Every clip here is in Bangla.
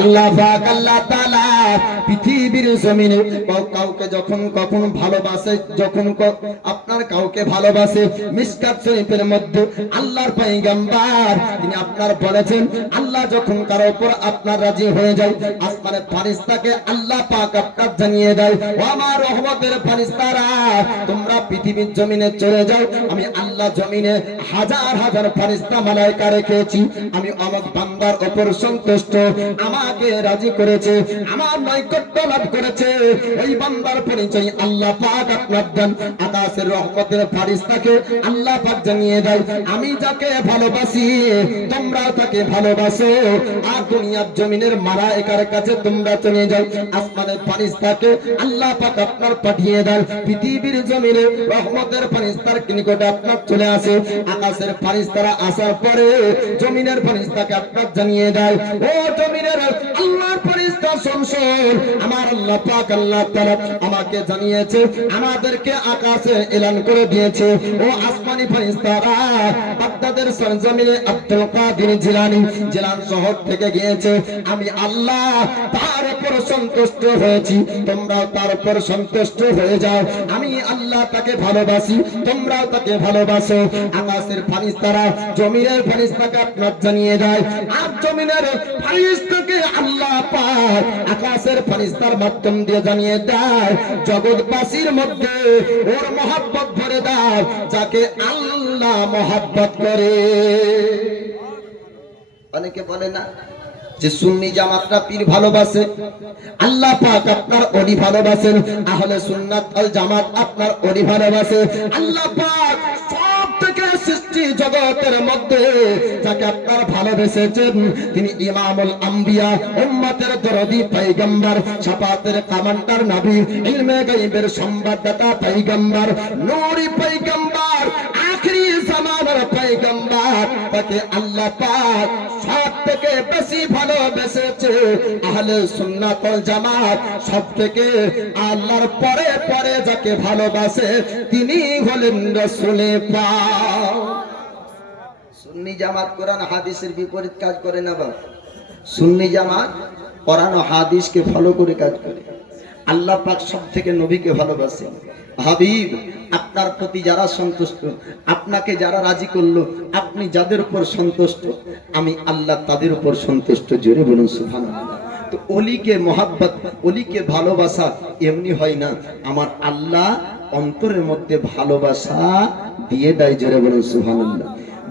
আল্লাহ পাক আল্লাহ তাআলা পৃথিবীর জমিনে কাউকে যখন কখন ভালোবাসে, যখন আপনার কাউকে ভালোবাসে, মিশকাত শরীফের মধ্যে আল্লাহর পয়গম্বর তিনি আপনার বলেছেন, আল্লাহ যখন কারো উপর আপনার রাজি হয়ে যায়, আসমানের ফেরেশতাকে আল্লাহ পাক আপনার জানিয়ে দেয়, ও আমার রহমতের ফেরেশতারা তোমরা পৃথিবীর জমিনে চলে যাও, আমি আল্লাহ জমিনে হাজার হাজার ফেরেশতা মালায়েকা রেখেছি, আমি অমুক বান্দার উপর সন্তুষ্ট, আমাকে রাজি করেছে, আমার নৈকট্য লাভ করেছে, ওই বান্দার পরিচয় আল্লাহ পাক আপনার দেন। আকাশের রহমতের ফেরেশতাকে আল্লাহ পাক জানিয়ে দেয়, আমি যাকে ভালোবাসি তোমরাও তাকে ভালোবাসো। আর দুনিয়ার জমিনের মালায়েকার কাছে তোমরা চলে যাও, আসমানের ফেরেশতাকে আল্লাহ পাক আপনার পাঠিয়ে দেন, পৃথিবীর জমিনে রহমতের ফেরেশতার নিকটে আপনার চলে আসে। আকাশের ফেরেশতারা আসার পরে জমিনের ফেরেশতাকে আপনার জানিয়ে দেয়, ও জমিনের আল্লাহর ফেরেশতা শুনুন, আমার আল্লাহ পাক আল্লাহ তাআলা আমাকে জানিয়েছে, আমাদেরকে আকাশে এলান করে দিয়েছে, ও আসমানি ফেরেশতারা বাগদাদের সরজমিনে আব্দুল কাদের জিলানী জিলান শহর থেকে গিয়েছে, আমি আল্লাহ তার উপর সন্তুষ্ট হয়েছি, তোমরাও তার উপর সন্তুষ্ট হয়ে যাও, আমি আল্লাহ তাকে ভালোবাসি, তোমরাও তাকে ভালোবাসো। আকাশের ফেরেশতারা জমিনের ফেরেশতাকে আপনার জানিয়ে দেয়, আর জমিনের ফেরেশতাকে আল্লাহ পাক আকাশের ফেরেশতার মাধ্যম দিয়ে জানিয়ে দেয়, জগৎবাসীর মধ্যে ওর মহব্বত ভরে দাও যাকে আল্লাহ মহব্বত করে। অনেকে বলে না যে সুন্নি জামাতরা পীর ভালোবাসে, আল্লাহ পাক আপনার ওলি ভালোবাসেন, আহলে সুন্নাত ওয়াল জামাত আপনার ওলি ভালোবাসে। আল্লাহ পাক সব থেকে সৃষ্টি জগতের মধ্যে যাকে আপনার ভালোবেসেছেন তিনি ইমামুল আম্বিয়া, উম্মতের দরদি পয়গম্বর, শাফাতের কমান্ডার নবী, ইলমে গায়বের সংবাদদাতা পয়গম্বর, নূরি পয়গম্বর, আখেরি জামানার পয়গম্বর, তাকে আল্লাহ পাক সব থেকে বেশি ভালোবেসেছে। আহলে সুন্নাত ওয়াল জামাত সব থেকে আল্লাহর পরে পরে যাকে ভালোবাসে তিনি হলেন রাসূলে পাক। সুন্নি জামাত কোরআন হাদিসের বিপরীত কাজ করে না বাবা, সুন্নি জামাত কোরআন ও হাদিসকে ফলো করে কাজ করে। আল্লাহ পাক সব থেকে নবীকে ভালোবাসে। হাবিব আপনার প্রতি যারা সন্তুষ্ট, আপনাকে যারা রাজি করলো, আপনি যাদের উপর সন্তুষ্ট, আমি আল্লাহ তাদের উপর সন্তুষ্ট। জোরে বলুন সুবহানাল্লাহ। তো ওলিকে মহাব্বত, ওলিকে ভালোবাসা এমনি হয় না, আমার আল্লাহ অন্তরের মধ্যে ভালোবাসা দিয়ে দেয়। জোরে বলুন সুবহানাল্লাহ।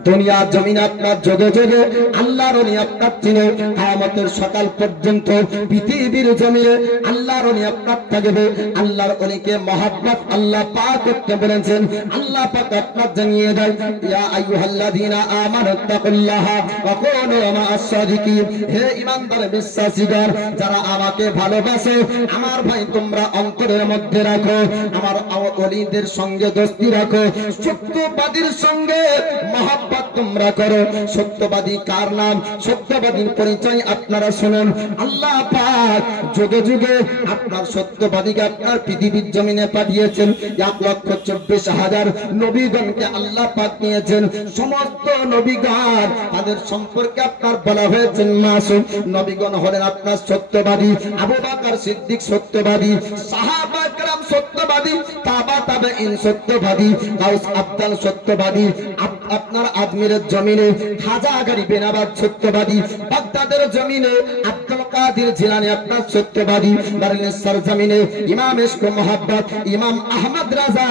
দুনিয়া জমিন আপনার যোগে যোগে আল্লাহর ওলি আপনার চিনে, কিয়ামতের সকাল পর্যন্ত পৃথিবীর জমিনে আল্লাহর ওলি আপনার থাকবে। আল্লাহর ওলিকে মহব্বত আল্লাহ পাক করতে বলেছেন, আল্লাহ পাক আপনার জানিয়ে দেয়, ইয়া আইয়ুহাল্লাযীনা আমানু তাকুল্লাহা ওয়া কুনু মা'আস সাদিকিন, হে ঈমানদার বিশ্বাসীগণ যারা আমাকে ভালোবাসো, আমার ভাই তোমরা অন্তরের মধ্যে রাখো, আমার ওলিদের সঙ্গে দোস্তি রাখো, সত্যবাদীর সঙ্গে মহব্বত তোমরা করো। সত্যবাদী কার নাম, সত্যবাদীর পরিচয় আপনারা শুনুন। আল্লাহ পাক যুগে যুগে আপনার সত্যবাদীকে আপনার পৃথিবীর জমিনে পাঠিয়েছেন। 1,24,000 নবীগণকে আল্লাহ পাক নিয়েছেন। সমস্ত নবীগণ তাদের সম্পর্কে আপনার বলা হয়েছে মাসুম। নবীগণ হলেন আপনার সত্যবাদী, আবু বকর সিদ্দিক সত্যবাদী, সাহাবা کرام সত্যবাদী, তাবা তাবেঈন সত্যবাদী, গাউস আবদাল সত্যবাদী, আপনার আজমিরের জমিনে খাজা গরিব নওয়াজ সত্যবাদী, বাগদাদের জমিনে আব্দুল কাদের জিলানী আপনার সত্যবাদী, বারেলির সরজমিনে ইমাম ইশক মোহাব্বত ইমাম আহমদ রাজা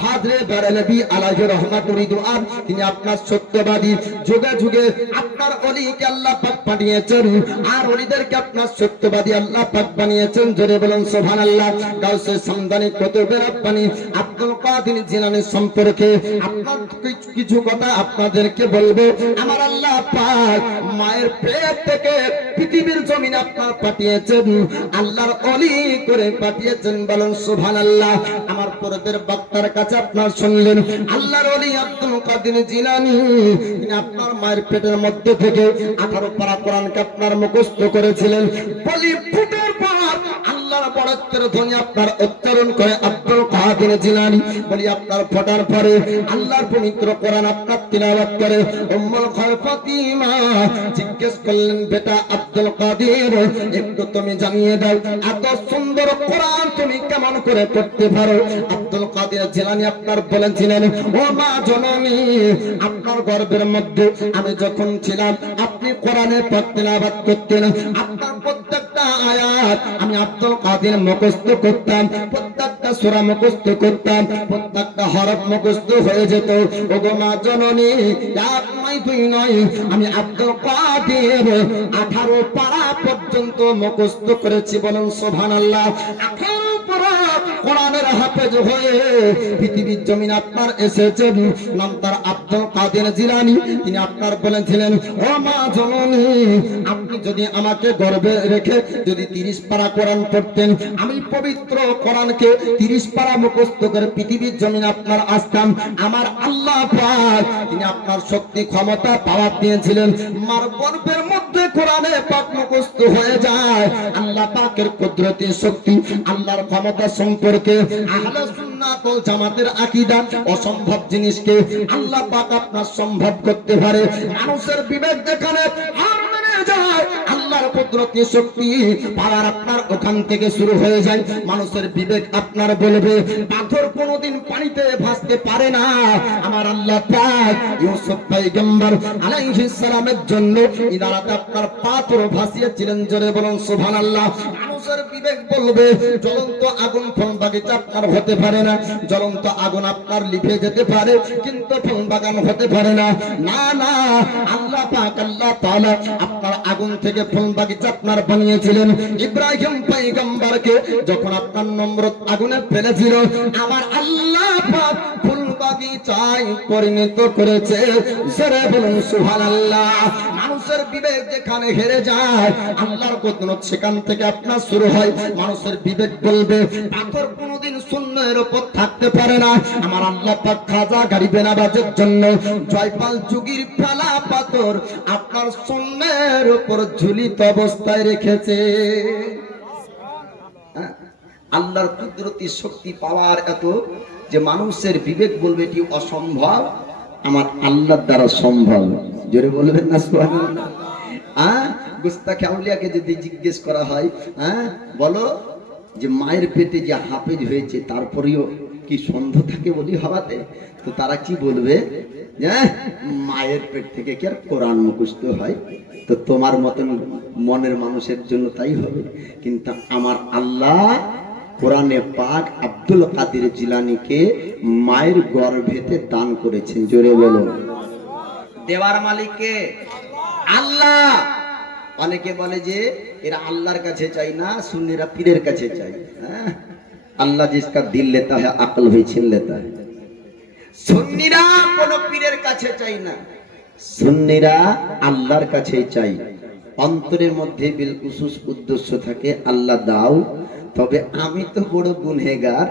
ফাজরে বারেলভী আলাইহি রহমাতুর রিদওয়ান তিনি আপনার সত্যবাদী। যুগে যুগে আপনার ওলিকে আল্লাহ পাক পাঠিয়েছেন, আর ওলিদেরকে আপনার সত্যবাদী আল্লাহ পাক বানিয়েছেন। জোরে বলুন সুবহানাল্লাহ। গাউসে সামদানি কুতুবে রব্বানি আব্দুল কাদের জিলানী সম্পর্কে আপনার কিছু কথা আপনাদেরকে বলবো। আমার আল্লাহ পাক মায়ের পেট থেকে পৃথিবীর জমিনে আপনার পাঠিয়েছেন, আল্লাহর ওলি করে পাঠিয়েছেন। বলুন সুবহানাল্লাহ। আমার পূর্বের বক্তার কাছে আপনার শুনলেন আল্লাহর ওলি আব্দুল কাদের জিলানী তিনি আপনার মায়ের পেটের মধ্যে থেকে 18 পারা কোরআনকে আপনার মুখস্থ করেছিলেন। বলি ফুটের পর আল্লাহর বড়ত্বের ধ্বনি আপনার উচ্চারণ করে আব্দুল কাদের জিলানী। বলি আপনার ফটার পরে আল্লাহর পবিত্র কোরআন আপনার তিলাওয়াত করে উম্মুল খায়র ফাতিমা জিজ্ঞেস করলেন, বেটা আব্দুল কাদের, একটু তুমি জানিয়ে দাও এত সুন্দর কোরআন তুমি কেমন করে পড়তে পারো? আব্দুল কাদের জিলানী আপনার বলেছিলেন, ও মা জননী, আপনার গর্ভের মধ্যে আমি যখন ছিলাম আপনি কোরআনে পাক তিলাওয়াত করতেন, আপনার প্রত্যেকটা আয়াত আমি আব্দুল কাদের মুখস্থ করতাম, প্রত্যেকটা সূরা মুখস্থ করতাম, প্রত্যেকটা হরফ মুখস্থ হয়ে যেত। ও গো মা জননী, এক নয় দুই নয়, আমি আব্দুল কাদের 18 পারা পর্যন্ত মুখস্থ করেছি। বলুন সুবহানাল্লাহ। 18 পারা কোরআনের হাফেজ হয়ে পৃথিবীর জমিন আপনার এসেছেন, নাম তার আব্দুল কাদের জিলানী। তিনি আপনার বলেছিলেন, ও মা জননী, আপনি যদি আমাকে গর্ভে রেখে যদি 30 পারা কোরআন পড়তেন, আমি পবিত্র কোরআনকে 30 পারা মুখস্থ করে পৃথিবীর জমিন আপনার আসতাম। আমার আল্লাহ পাক তিনি আপনার শক্তি ক্ষমতা পাওয়ার দিয়েছিলেন, মার গর্ভের মধ্যে কোরআনে পাক মুখস্থ হয়ে যায়। আল্লাহ পাকের কুদরতি শক্তি, আল্লাহর ক্ষমতা সম্পর্কে আহলে সুন্নাত ওয়াল জামাতের আকীদা, অসম্ভব জিনিসকে আল্লাহ পাক আপনার সম্ভব করতে পারে। মানুষের বিবেক যেখানে হার মেনে যায়, আল্লাহর কুদরতি শক্তি পাওয়ার আপনার ওখান থেকে শুরু হয়ে যায়। মানুষের বিবেক আপনার বলবে পাথর কোনোদিন পানিতে ভাসতে পারে না। আমার আল্লাহ পাক ইউসুফ পয়গম্বর আলাইহিস সালামের জন্য ইদারাতে আপনার পাথর ভাসিয়েছিলেন। জোরে বলুন সুবহানাল্লাহ। মানুষের বিবেক বলবে জ্বলন্ত আগুন ফল বাগিচা আপনার হতে পারে না, জ্বলন্ত আগুন আপনার লিভে যেতে পারে কিন্তু ফল বাগান হতে পারে না। না না, আল্লাহ পাক আল্লাহ তাআলা আপনার আগুন থেকে ফল বাগিচা আপনার বানিয়েছিলেন। ইব্রাহিম পয়গম্বরকে যখন আপনার নমরুদ আগুনে ফেলেছিল, আমার আল্লাহ পাক ফুল বাগিচায় পরিণত করেছে। জোরে বলুন সুবহানাল্লাহ। মানুষের বিবেক যেখানে হেরে যায়, আল্লাহর কুদরত সেখান থেকে আপনার শুরু হয়। মানুষের বিবেক বলবে পাথর কোনোদিন শূন্যের উপর থাকতে পারে না। আমার আল্লাহ পাক খাজা গরিবে নওয়াজের জন্য জয়পাল যুগীর ফেলা পাথর আপনার শূন্যের উপর ঝুলিত অবস্থায় রেখেছে। আল্লাহর কুদরতি শক্তি পাওয়ার এত যে মানুষের বিবেক বলবে এটি অসম্ভব, আমার আল্লাহর দ্বারা সম্ভব। জোরে বলবেন না সুবহানাল্লাহ। গুস্তাখে আউলিয়াকে যদি জিজ্ঞেস করা হয়, বলো যে মায়ের পেটে যে হাফেজ হয়েছে তারপরেও কি সন্দেহ থাকে বলি হওয়াতে, তো তারা কি বলবে, মায়ের পেট থেকে কি আর কোরআন মুখস্থ হয়? তো তোমার মতন মনের মানুষের জন্য তাই হবে, কিন্তু আমার আল্লাহ কোরআনে পাক আব্দুল কাদের জিলানীকে মায়ের গর্ভেতে দান করেছেন। জোরে বলো। দেওয়ার মালিককে আল্লাহ। অনেকে বলে যে এরা আল্লাহর কাছে চাই না, সুন্নিরা পীরের কাছে চাই। আল্লাহ जिसका दिल लेता है अकल भी छीन लेता है। সুন্নিরা কোন পীরের কাছে চাই না, সুন্নিরা আল্লাহর কাছেই চাই। অন্তরের মধ্যে বিল খুশুস উদ্দেশ্য থাকে, আল্লাহ দাও, তবে আমি তো বড় গুনহেগার,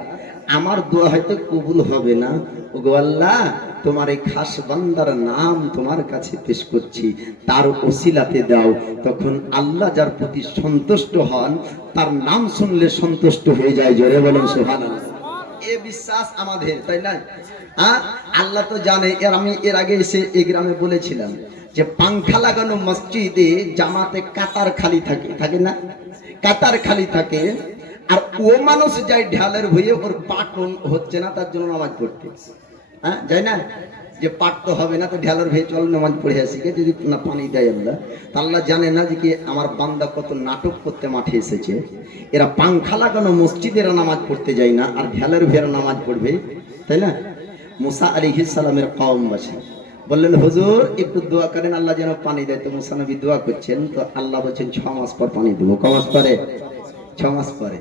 আমার দোয়া হয়তো কবুল হবে না। ওগো আল্লাহ, তোমার এই খাস বান্দার নাম তোমার কাছে পেশ করছি, তার ওসিলাতে দাও। তখন আল্লাহ যার প্রতি সন্তুষ্ট হন, তার নাম শুনলে সন্তুষ্ট হয়ে যায়। জোরে বলুন সুবহানাল্লাহ। এ বিশ্বাস আমাদের, তাই না? আল্লাহ তো জানে। আমি এর আগে এসে এই গ্রামে বলেছিলাম যে পাংখা লাগানো মসজিদে জামাতে কাতার খালি থাকে, থাকে না? কাতার খালি থাকে, আর ও মানুষ যায় ঢালের হয়ে, ওর পাট হচ্ছে না, তার জন্য নামাজ পড়তে যায় না। যে পাট তো হবে না, তো ঢালের হয়ে চল নামাজ পড়ে আসি, যদি না পানি দেয় আল্লাহ। তা আল্লাহ জানে না যে কি আমার বান্দা কত নাটক করতে মাঠে এসেছে। এরা পাংখা লাগানো মসজিদের নামাজ পড়তে যায় না, আর ঢালের হয়ে নামাজ পড়বে, তাই না? মুসা আলাইহিস সালামের কওমবাসী বললেন, হুজুর একটু দোয়া করেন আল্লাহ যেন পানি দেয়। তো মুসা নবী দোয়া করছেন, তো আল্লাহ বলছেন 6 মাস পর পানি দেবো। ক মাস পরে? 6 মাস পরে।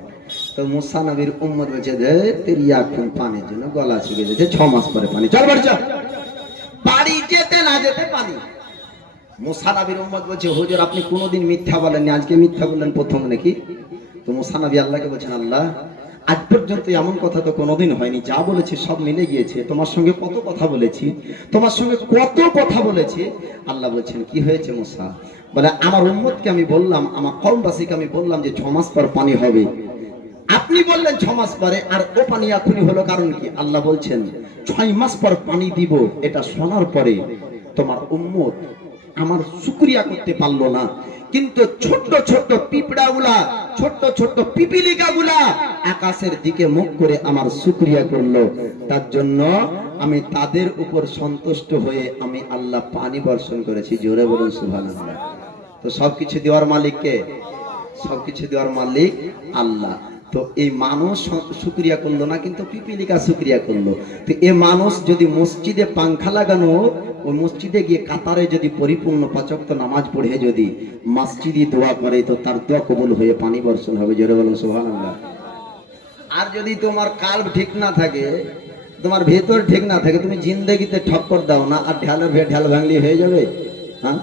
তো মুসা নবীর উম্মত বলছে যে তেরি এখন পানির জন্য গলা শুকিয়ে যাচ্ছে, 6 মাস পরে পানি। চল বাড়ি চল। বাড়ি যেতে না যেতে পানি। মুসা নবীর উম্মত বলছে, হুজুর আপনি কোনোদিন মিথ্যা বলেননি, আজকে মিথ্যা বললেন প্রথম নাকি? তো মুসা নবী আল্লাহকে বলছেন, আল্লাহ আজ পর্যন্ত এমন কথা তো কোনোদিন হয়নি, যা বলেছি সব মিলে গিয়েছে। তোমার সঙ্গে কত কথা বলেছি, তোমার সঙ্গে কত কথা বলেছি। আল্লাহ বলছেন, কি হয়েছে মুসা? বলে, আমার উম্মতকে আমি বললাম, আমার কওমবাসীকে আমি বললাম যে 6 মাস পর পানি হবে, আপনি বললেন 6 মাস পরে, আর ও পানি এখনই হলো, কারণ কি? আল্লাহ বলছেন 6 মাস পর পানি দিব। এটা শোনার পরে তোমার উম্মত আমার শুকরিয়া করতে পারলো না, কিন্তু ছোট্ট ছোট্ট পিঁপড়াগুলা, ছোট্ট ছোট্ট পিপিলিকাগুলা আকাশের দিকে মুখ করে আমার শুকরিয়া করলো। তার জন্য আমি তাদের উপর সন্তুষ্ট হয়ে আমি আল্লাহ পানি বর্ষণ করেছি। জোরে বলুন সুবহানাল্লাহ। তো সবকিছু দেওয়ার মালিক কে? সবকিছু দেওয়ার মালিক আল্লাহ। তো এই মানুষ শুকরিয়া করলো না, কিন্তু পিপিলিকা শুকরিয়া করলো। তো এই মানুষ যদি মসজিদে পাংখা লাগানো, ওই মসজিদে গিয়ে কাতারে যদি পরিপূর্ণ 5 ওয়াক্ত নামাজ পড়ে যদি মসজিদে দোয়া করে, তো তার দোয়া কবুল হয়ে পানি বর্ষণ হবে। জোরে বলুন সুবহানাল্লাহ। আর যদি তোমার কাল্ব ঠিক না থাকে, তোমার ভেতর ঠিক না থাকে, তুমি জিন্দেগিতে ঠক্কর দাও না, আর ঢাল ভাঙলি হয়ে যাবে। হ্যাঁ,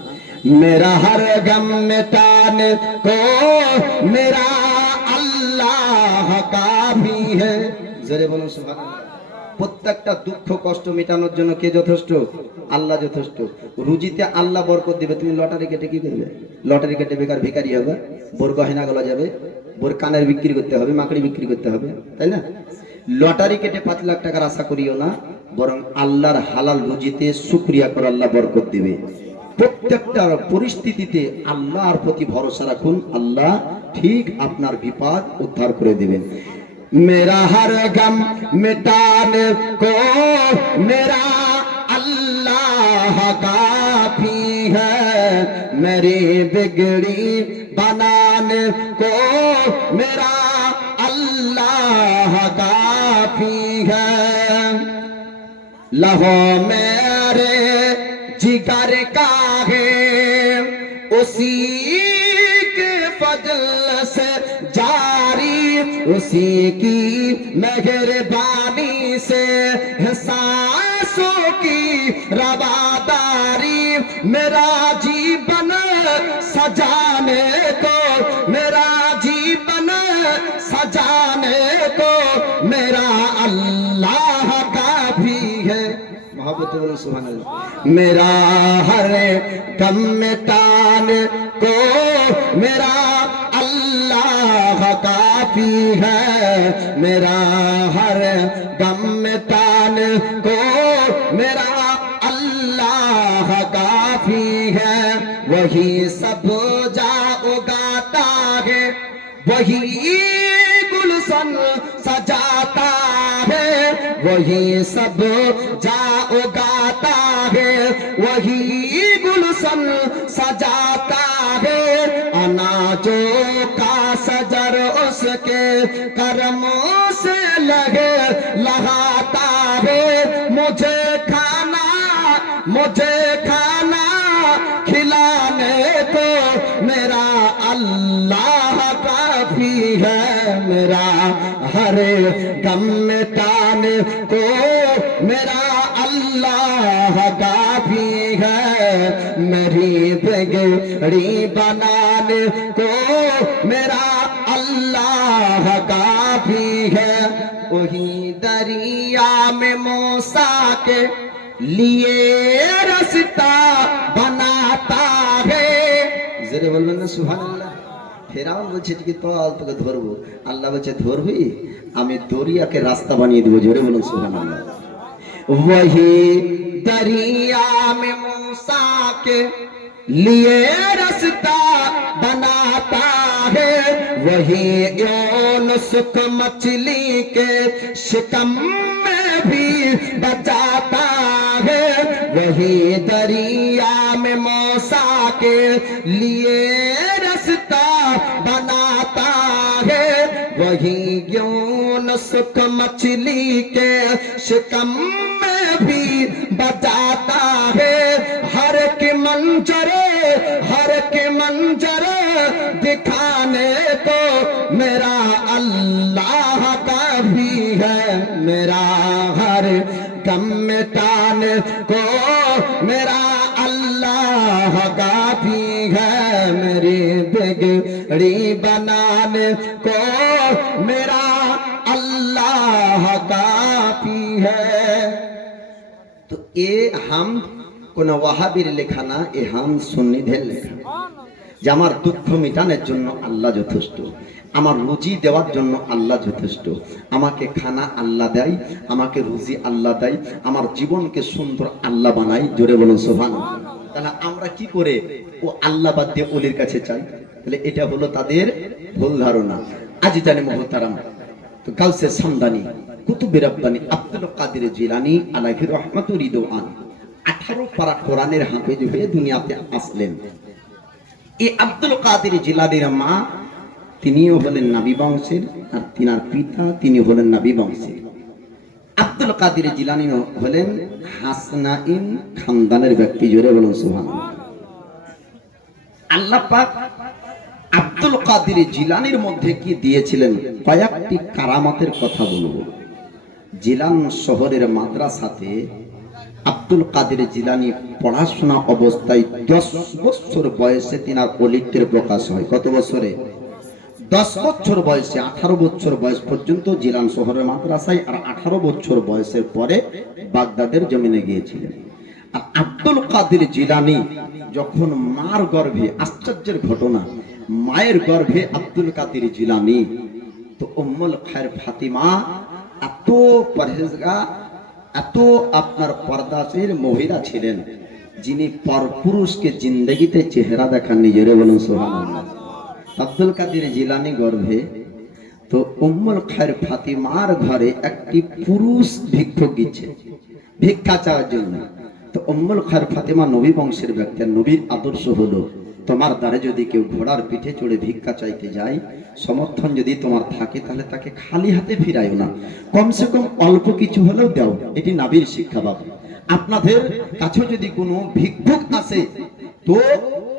मेरा हर गम मिटाने को मेरा अल्लाह काफी है। জোরে বলুন সুবহানাল্লাহ। প্রত্যেকটা দুঃখ কষ্ট মেটানোর জন্য কে যথেষ্ট? আল্লাহ যথেষ্ট। রুজিতে আল্লাহ বরকত দিবে। তুমি লটারি কেটে কি করবে? লটারি কেটে বেকার ভিখারি হবে, বোর গহনা গলা যাবে, বোর কানের বিক্রি করতে হবে, মাকড়ি বিক্রি করতে হবে, তাই না? লটারি কেটে 5 লাখ টাকার আশা করিও না, বরং আল্লাহর হালাল রুজিতে শুকরিয়া করে আল্লাহ বরকত দিবে। প্রত্যেকটা পরিস্থিতিতে আল্লাহর প্রতি ভরসা রাখুন, আল্লাহ ঠিক আপনার বিপদ উদ্ধার করে দেবেন। मेरा हर गम मिटाने को मेरा अल्लाह काफी है, मेरी बिगड़ी बनाने को मेरा अल्लाह काफी है। लहो मेरे जिगर का है उसी के फजल से जारी, उसी की मेहरबानी से सांसों की रवादारी, मेरा जीवन सजाने को, मेरा जीवन सजाने को मेरा अल्लाह काफी है। मोहब्बत बोलो सुभान अल्लाह। मेरा हर गम मिटाने को मेरा अल्लाह काफी है, मेरा हर गम मिटाने को मेरा अल्लाह काफी है। वही सब जा उगाता है, वही गुलशन सजाता है, वही सब जा उगाता है, वही गुलशन सजाता है। अनाजों का सजर उसके कर्मों से लगे लगाता है। मुझे खाना खिलाने को मेरा अल्लाह काफी है, मेरा हर गम मिटाने को मेरा अल्लाह काफी है, मेरी बिगड़ी बनाने को मेरा अल्लाह काफी है। वही दरिया में मूसा के लिए रास्ता बनाता है। जरे बोलবেন না সুবহানাল্লাহ। ফেরাউন বলছে কি তল তোকে ধরবো, আল্লাহ বলছে ধরবি, আমি দরিয়াকে রাস্তা বানিয়ে দেব। জোরে বলুন সুবহানাল্লাহ। वही दरिया में मूसा के लिए रास्ता बनाता है, वही यूनुस को मछली के शिकम में भी बचाता है। वही दरिया में मूसा के लिए रास्ता बनाता है, वही यूनुस को मछली के शिकम में भी बचाता है। हर के मंजरे दिखाने को मेरा अल्लाह काफी है, मेरा हर गम मिटाने को मेरा अल्लाह काफी है, मेरी बिगड़ी बनाने को मेरा अल्लाह काफी है। तो ये हम কোন ওয়াহাবির লেখা না, এ হাম সুন্নিদের লেখা। যে আমার দুঃখ মেটানোর জন্য আল্লাহ যথেষ্ট, আমার রুজি দেওয়ার জন্য আল্লাহ যথেষ্ট, আমাকে খানা আল্লাহ দেয়, আমাকে রুজি আল্লাহ দেয়, আমার জীবনকে সুন্দর আল্লাহ বানাই। জোরে বলুন সুবহানাল্লাহ। তাহলে আমরা কি করে ও আল্লাহ বাদ দিয়ে ওলির কাছে চাই? তাহলে এটা হলো তাদের ভুল ধারণা। আজ জানে মুহতারাম, তো গাউসে সামদানি কুতুব রাব্বানি আব্দুল কাদের জিলানী আলাইহি রাহমাতুর রিদওয়ান 18 পারা কোরআনের হাফেজ হয়ে দুনিয়াতে আসলেন। এই আব্দুল কাদের জিলানীর মা তিনিও হলেন নবী বংশের, আর তিনার পিতা তিনি হলেন নবী বংশের। আব্দুল কাদের জিলানী হলেন হাসনাইন খানদানের ব্যক্তি। জোরে বলুন সুবহানাল্লাহ। আল্লাহ পাক আব্দুল কাদের জিলানীর মধ্যে কি দিয়েছিলেন কয়েকটি কারামতের কথা বলবো। জিলান শহরের মাদ্রাসাতে আব্দুল কাদের জিলানী পড়াশোনা অবস্থায় 10 বছর বয়সে তিনার ওলিত্বের প্রকাশ হয়। কত বছরে? 10 বছর বয়সে, 18 বছর বয়স পর্যন্ত জিলান শহরের মাদ্রাসায়, আর 18 বছর বয়সের পরে বাগদাদের জমিনে গিয়েছিলেন। আর আব্দুল কাদের জিলানী যখন মার গর্ভে, আশ্চর্যের ঘটনা, মায়ের গর্ভে আব্দুল কাদের জিলানী, তো উম্মুল খায়ের ফাতিমা এত পরহেজগার, এত আপনার পর্দাশীল মহিলা ছিলেন, যিনি পরপুরুষকে জিন্দগিতে চেহারা দেখান। নিজেরে বলুন সুবহানাল্লাহ। আব্দুল কাদের জিলানী গর্ভে, তো উম্মুল খায়ের ফাতিমার ঘরে একটি পুরুষ ভিক্ষুক গিয়েছে ভিক্ষা চাওয়ার জন্য। তো উম্মুল খায়ের ফাতিমা নবী বংশের ব্যক্তি, নবীর আদর্শ হলো তোমার দ্বারে যদি কেউ ঘোড়ার পিঠে চড়ে ভিক্ষা চাইতে যায়, সমর্থন যদি তোমার থাকে, তাহলে তাকে খালি হাতে ফিরাইও না, কমসে কম অল্প কিছু হলেও দাও। এটি নবীর শিক্ষা। বাবা, আপনাদের কাছে যদি কোনো ভিক্ষুক আসে, তো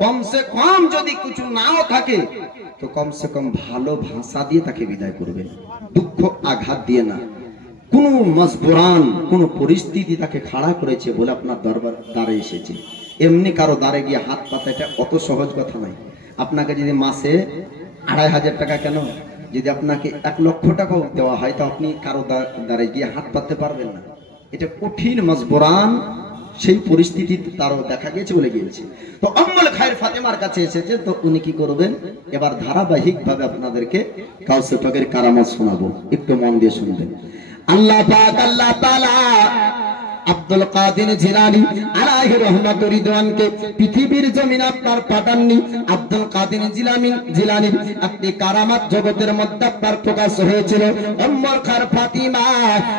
কমসে কম যদি কিছু নাও থাকে, তো কমসে কম ভালো ভাষা দিয়ে তাকে বিদায় করবেন, দুঃখ আঘাত দিয়ে না। কোন মজবুরান, কোন পরিস্থিতি তাকে খাড়া করেছে বলে আপনার দরবার দ্বারে এসেছে, এমনি কারো দ্বারে গিয়ে হাত পাতা, এটা অত সহজ কথা নয়। আপনাকে যদি মাসে 2500 টাকা, কেন যদি আপনাকে 1 লক্ষ টাকাও দেওয়া হয়, তো আপনি কারো দ্বারে গিয়ে হাত পাততে পারবেন না। এটা কঠিন মজবুরান, সেই পরিস্থিতি তারও দেখা গেছে বলে গিয়েছে। তো উম্মুল খায়ের ফাতিমার কাছে এসেছে, তো উনি কি করবেন? এবার ধারাবাহিক ভাবে আপনাদেরকে গাউসে পাকের কারামত শোনাবো, একটু মন দিয়ে শুনবেন। আল্লাহ পাক, আল্লাহ তাআলা আব্দুল কাদের জিলানী আলাইহি রাহমাতুর রিদওয়ানকে পৃথিবীর জমিনে আপনার পাঠাননি। আব্দুল কাদের জিলানীর একটি কারামাত জগতের মধ্যে আপনার প্রকাশ হয়েছিল। উম্মুল খায়ের ফাতিমা,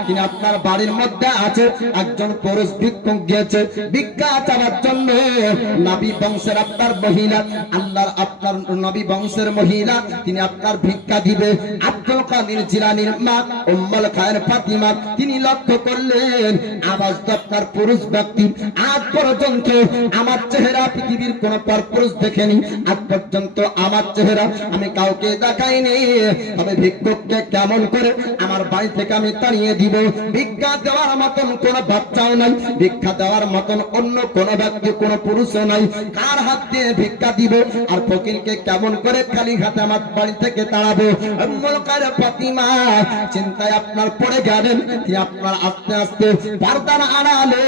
তিনি আপনার বাড়ির মধ্যে আছে, একজন পুরুষ ভিক্ষুক গিয়েছে ভিক্ষা চাওয়ার জন্য। নবী বংশের আপনার মহিলা, আল্লাহর আপনার নবী বংশের মহিলা, তিনি আপনার ভিক্ষা দিবে। আব্দুল কাদের জিলানীর মা উম্মুল খায়ের ফাতিমা তিনি লক্ষ্য করলেন, আবার আপনার পুরুষ ব্যক্তি, আজ পর্যন্ত আমার চেহারা পৃথিবীর কোন পরপুরুষ দেখেনি, আজ পর্যন্ত আমার চেহারা আমি কাউকে দেখাইনি। তবে ভিক্ষুককে কেমন করে আমার বাড়ি থেকে আমি তাড়িয়ে দিব? ভিক্ষা দেওয়ার মতন কোন বাচ্চাও নাই, ভিক্ষা দেওয়ার মতন অন্য কোন ব্যক্তি, কোন পুরুষও নাই, কার হাত দিয়ে ভিক্ষা দিব? আর ফকিরকে কেমন করে খালি হাতে আমার বাড়ি থেকে তাড়াবো? উম্মুল খায়ের ফাতিমা চিন্তায় আপনার পড়ে গেলেন। তিনি আপনার আস্তে আস্তে পর্দার আড়ালে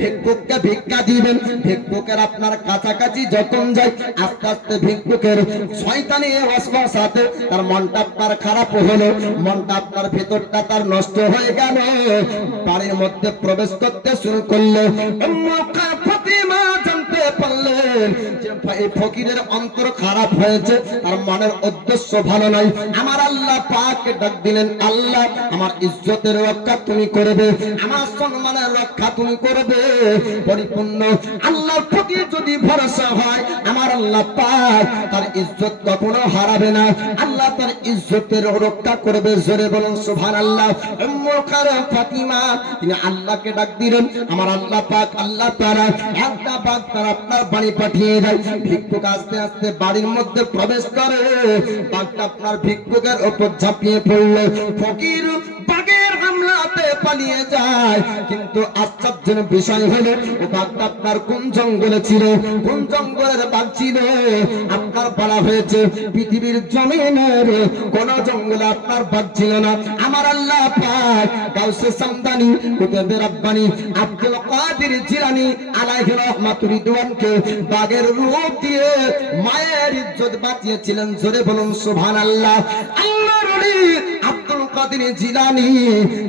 ভিক্ষুককে ভিক্ষা দিবেন। ভিক্ষুকের আপনার কাছাকাছি যখন যায়, আস্তে আস্তে ভিক্ষুকের শয়তানি ওয়াসওয়াসাতে তার মনটা আপনার খারাপ হলো, মনটা আপনার ভেতরটা তার নষ্ট হয়ে গেল, বাড়ির মধ্যে প্রবেশ করতে শুরু করলো। উম্মুল খায়ের ফাতিমা জানতে পারলেন যে এই ফকিরের অন্তর খারাপ হয়েছে, তার মনের উদ্দেশ্য ভালো নয়। আমার আল্লাহ পাককে ডাক দিলেন, আল্লাহ আমার ইজ্জতের রক্ষা তুমি করবে, আমার সম্মানের রক্ষা তুমি করবে পরিপূর্ণ। আল্লাহর প্রতি যদি ভরসা হয়, আমার আল্লাহ পাক তার ইজ্জত কখনো হারাবে না, আল্লাহ তার ইজ্জতের রক্ষা করবে। জোরে বলুন সুবহানাল্লাহ। উম্মুল খায়ের ফাতিমা তিনি আল্লাহকে ডাক দিলেন, আমার আল্লাহ পাক, আল্লাহ তাআলা একটা বাঘ তার আপনার বাড়ি পাঠিয়ে দেয়। ভিক্ষুক আস্তে আস্তে বাড়ির মধ্যে প্রবেশ করে, বাঘটা আপনার ভিক্ষুকের উপর ঝাঁপিয়ে পড়লো। ফকির বাঘের হামলাতে পালিয়ে যায়। কিন্তু আশ্চর্যের বিষয় হলো ও বাঘটা আপনার কোন জঙ্গলে ছিল, কোন জঙ্গলের বাঘ ছিল? আপনার বলা হয়েছে পৃথিবীর জমিনের কোন জঙ্গলে আপনার বাঘ ছিল না। আমার আল্লাহ পাক গাউসে সামদানি কুতুবে রাব্বানি আব্দুল কাদের জিলানী আলাইহি রাহমাতুর রিদওয়ানকে বাঘের রূপ দিয়ে মায়ের ইজ্জত বাঁচিয়েছিলেন। জোরে বলুন সুবহানাল্লাহ। আল্লাহর ওলি আব্দুল কাদের জিলানী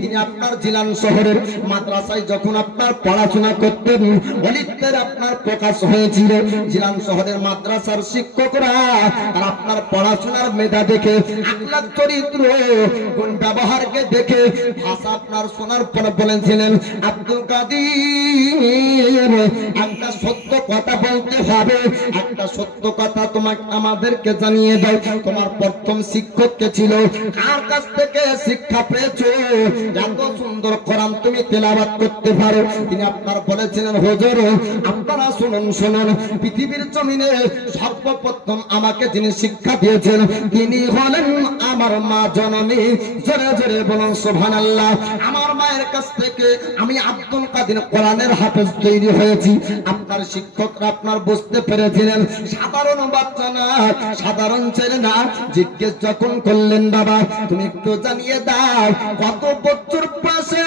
তিনি আপনার জিলান শহরের মাদ্রাসায় যখন আপনার পড়াশোনা করতেন, ওলিদের আপনার প্রকাশ হয়েছিল। জিলান শহরের মাদ্রাসার শিক্ষকরা আর আপনার পড়াশোনার মেধা দেখে, আখলাক চরিত্র গুণ ব্যবহারকে দেখে ভাষা আপনার শোনার পর বলেছিলেন, আব্দুল কাদের একটা সত্য কথা বলতে হবে, একটা সত্য কথা তোমাকে আমাদেরকে জানিয়ে দাও। তোমার প্রথম শিক্ষক কে ছিল? কার কাছ থেকে শিক্ষা পেয়েছো? এত সুন্দর কোরআন তুমি তেলাওয়াত করতে পারো। তিনি আপনার বলেছিলেন, হুজুর আপনারা শুনুন শুনুন, পৃথিবীর জমিনে সর্বপ্রথম আমাকে যিনি শিক্ষা দিয়েছেন তিনি হলেন আমার মা জননী। জোরে জোরে বলুন সুবহানাল্লাহ। আমার মায়ের কাছ থেকে আমি আব্দুল কাদের কোরআনের হাফেজ তৈরি হয়েছি। আপনার শিক্ষকরা আপনার বুঝতে পেরেছিলেন সাধারণ বাচ্চা না, সাধারণ ছেলে না। জিজ্ঞেস যখন করলেন, বাবা তুমি একটু জানিয়ে দাও কত বছর পাশে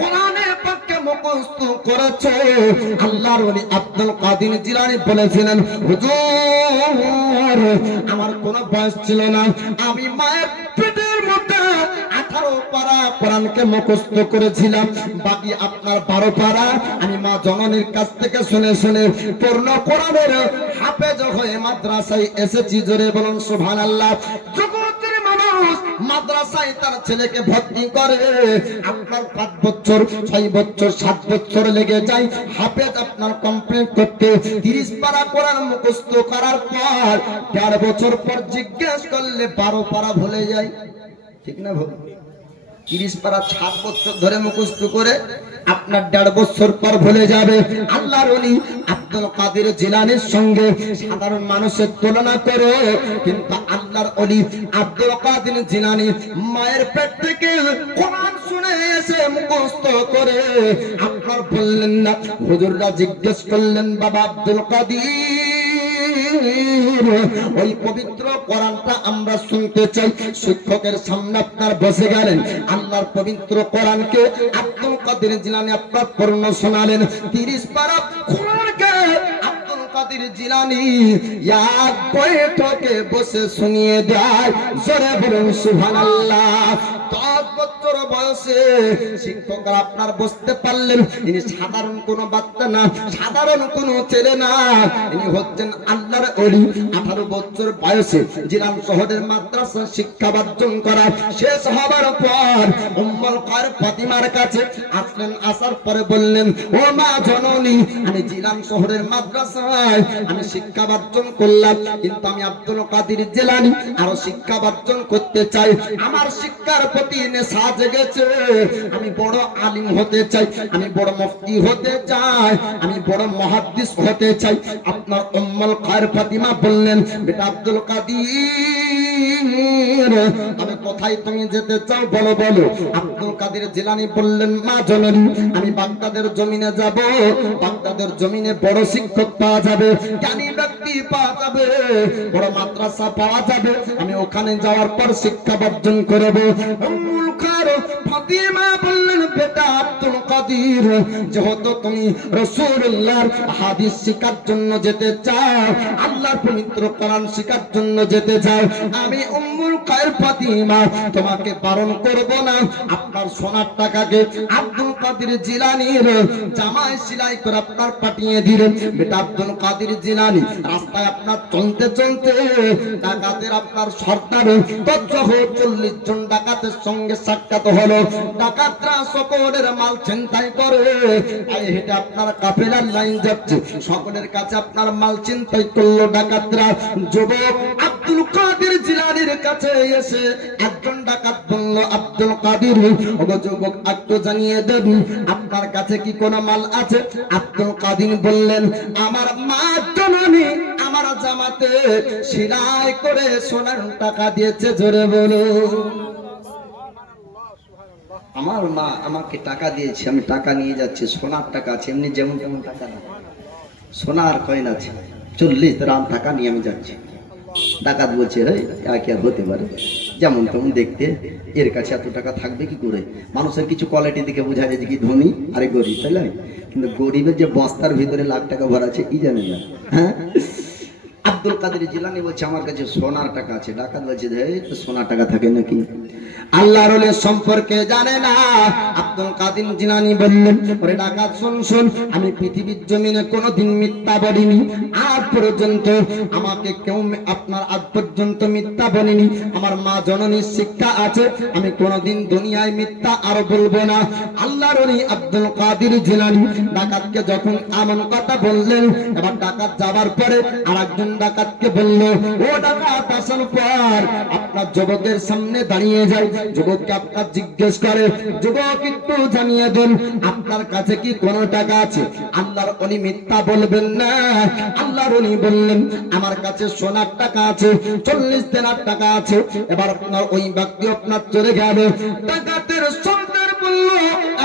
কোরআনের পাককে মুখস্থ করেছো? আল্লাহর ওলি আব্দুল কাদের জিলানী বলেছিলেন, হুজুর আমার কোনো বয়স ছিল না, আমি মায়ের পেটের মধ্যে 18 পারা কোরআনকে মুখস্থ করেছিলাম। বাকি আপনার 12 পারা আমি মা জননীর কাছ থেকে শুনে শুনে পূর্ণ কোরআনের হাফেজ হয়ে মাদ্রাসায় এসেছি। জোরে বলুন সুবহানাল্লাহ। জগতের মানুষ মাদ্রাসায় তার ছেলেকে ভর্তি করে, আপনার 5 বছর 6 বছর 7 বছর লেগে যায় হাফেজ আপনার কমপ্লিট করতে। 30 পারা কোরআন মুখস্থ করার পর 1.5 বছর পর জিজ্ঞেস করলে 12 পারা ভুলে যায়। ঠিক না ভুল? 30 পারা 7 বছর ধরে মুখস্থ করে আপনার 1.5 বছর পর ভুলে যাবে। আল্লাহর ওলি আব্দুল কাদের জিলানীর সঙ্গে সাধারণ মানুষের তুলনা করে, কিন্তু আল্লাহর ওলি আব্দুল কাদের জিলানী মায়ের পেট থেকে কোরআন শুনে এসে মুখস্থ করে আপনার বললেন না। হুজুররা জিজ্ঞেস করলেন, বাবা আব্দুল কাদের ওই পবিত্র কোরআনটা আমরা শুনতে চাই। শিক্ষকের সামনে আপনার বসে গেলেন, আল্লাহর পবিত্র কোরআনকে আব্দুল কাদের জিলানী আপনার পূর্ণ শোনালেন। 30 পারা কোরআনকে আব্দুল কাদের জিলানী এক বৈঠকে বসে শুনিয়ে দেয়। জোরে বলুন সুবহানাল্লাহ। 10 বছর বয়সে শিক্ষকরা আপনার বুঝতে পারলেন ইনি সাধারণ কোনো বাচ্চা না, সাধারণ কোনো ছেলে না, ইনি হচ্ছেন আল্লাহর ওলি। 18 বছর বয়সে জিলান শহরের মাদ্রাসা শিক্ষা অর্জন করা শেষ হবার পর উম্মুল খায়র ফাতিমার কাছে আসলেন। আসার পরে বললেন, ও মা জননী, আমি জিলান শহরের মাদ্রাসায় আমি শিক্ষা অর্জন করলাম, কিন্তু আমি আব্দুল কাদের জিলানী আরো শিক্ষা অর্জন করতে চাই। আমার শিক্ষার প্রতি নেশা জেগেছে, আমি বড় আলিম হতে চাই, আমি বড় মুফতি হতে চাই, আমি বড় মুহাদ্দিস হতে চাই। আপনার উম্মুল খায়র ফাতিমা বললেন, বেটা আব্দুল কাদের আমি কোথায় তুমি যেতে চাও বলো বলো। আব্দুল কাদের জিলানী বললেন, মা জননী আমি বাগদাদের জমিনে যাব। বাগদাদের জমিনে বড় শিক্ষক পাওয়া যাবে, জ্ঞানী ব্যক্তি পাওয়া যাবে, বড় মাদ্রাসা পাওয়া যাবে। আমি ওখানে যাওয়ার পর শিক্ষা অর্জন করব। উম্মুল খায়র ফাতিমা বললেন, বেটা আব্দুল কাদের যেহেতু তুমি রাসূলুল্লাহর হাদিস শিখার জন্য যেতে চাও, আল্লাহর পবিত্র কোরআন শিখার জন্য যেতে চাও, আমি উম্মুল খায়র ফাতিমা তোমাকে বারণ করব না। আপনার সোনার টাকাকে আব্দুল কাদের জিলানীর জামায় সেলাই করে আপনার পাঠিয়ে দিলেন। বেটা আব্দুল কাদের জিলানী রাস্তায় আপনার চলতে চলতে ডাকাতের আপনার সর্দার 40 জন ডাকাতের সঙ্গে সাক্ষাৎ হলো। ডাকাতরা সকলের মাল ছিনতাই করে, এই হেঁটে আপনার কাফেলার লাইন যাচ্ছে, সকলের কাছে আপনার মাল ছিনতাই করলো ডাকাতরা। যুবক আব্দুল কাদের জিলানীর কাছে এসে একজন ডাকাত বলল, আব্দুল কাদের ওগো যুবক একটু জানিয়ে দেন আপনার কাছে কি কোনো মাল আছে? আব্দুল কাদের বললেন, আমার মা জননী আমার জামাতে সেলাই করে সোনার টাকা দিয়েছে। জোরে বলো। আমার মা আমাকে টাকা দিয়েছে, আমি টাকা নিয়ে যাচ্ছি, সোনার টাকা আছে, এমনি যেমন তেমন টাকা না, সোনার কয়েন আছে, 40 গ্রাম টাকা নিয়ে আমি যাচ্ছি। ডাকাত বলছে রে কি আর হতে পারে, যেমন তেমন দেখতে, এর কাছে এত টাকা থাকবে কি করে? মানুষের কিছু কোয়ালিটি দেখে বোঝা যায় যে কি ধনী আরে গরিব, তাই না? কিন্তু গরিবের যে বস্তার ভিতরে লাখ টাকা ভরা আছে ই জানে না। হ্যাঁ, আব্দুল কাদের জিলানী বলছে আমার কাছে সোনার টাকা আছে। ডাকাত বলছে এই তো সোনার টাকা থাকে নাকি? আল্লাহর ওলির সম্পর্কে জানে না। আব্দুল কাদের জিলানী বললেন, ওরে ডাকাত শোন শোন, আমি পৃথিবীর জমিনে কোনোদিন মিথ্যা বলিনি, আজ পর্যন্ত আমাকে কেউ আপনার আজ পর্যন্ত মিথ্যা বলিনি। আমার মা জননীর শিক্ষা আছে, আমি কোনোদিন দুনিয়ায় মিথ্যা আর বলবো না। আল্লাহর ওলি আব্দুল কাদের জিলানী ডাকাতকে যখন এমন কথা বললেন, এবার ডাকাত যাবার পরে আরেকজন ডাকাতকে বলল, ও ডাকাত আসার পর আপনার যুবকের সামনে দাঁড়িয়ে যায়, যুবককে আপনার জিজ্ঞেস করে, যুবক একটু জানিয়ে দেন আপনার কাছে কি কোনো টাকা আছে? আল্লাহর ওলি মিথ্যা বলবেন না। আল্লাহর ওলি বললেন, আমার কাছে সোনার টাকা আছে, 40 দিনার টাকা আছে। এবার আপনার ওই ব্যক্তি আপনার চলে গেল। ডাকাতের সর্দার বলল,